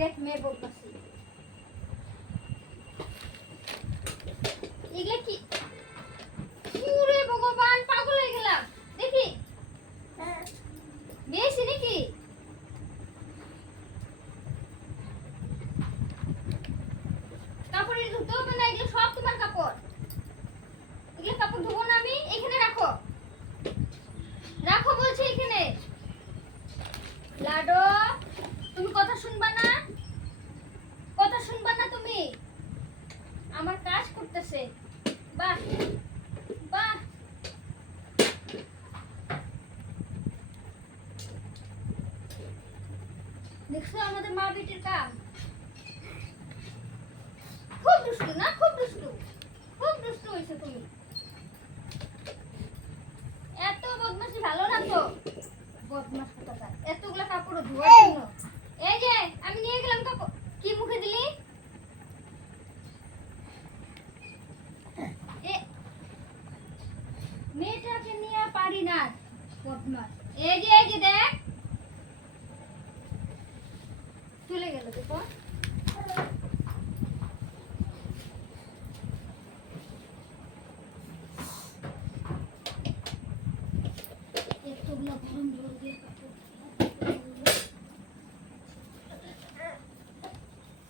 দেখ মেয়ে বলতাছি এগুলা কি ওরে ভগবান পাগল হয়ে গেলাম দেখি বেশি নাকি কাপড়ের ধুতো মানে এগুলো সব তোমার কাপড় এগুলো কাপড় ধুবো না আমি এখানে রাখো রাখো বলছি এখানে লাডো তুমি কথা শুনবা না তুমি আমার কাজ করতেছে বাহ বাহ দেখছো আমাদের মা বেটির কাম খুব দুষ্টু না খুব দুষ্টু হয়েছে তুমি এত বদমাশি ভালো না তো বদমাশ কোথাকার এতগুলা কাপড় ধোয়ার জন্য এই যে আমি নিয়ে গেলাম কাপড় কি মুখে দিলি মেয়েটাকে নিয়ে পারি না বদমাশ এই যে দেখ চলে গেল দেখো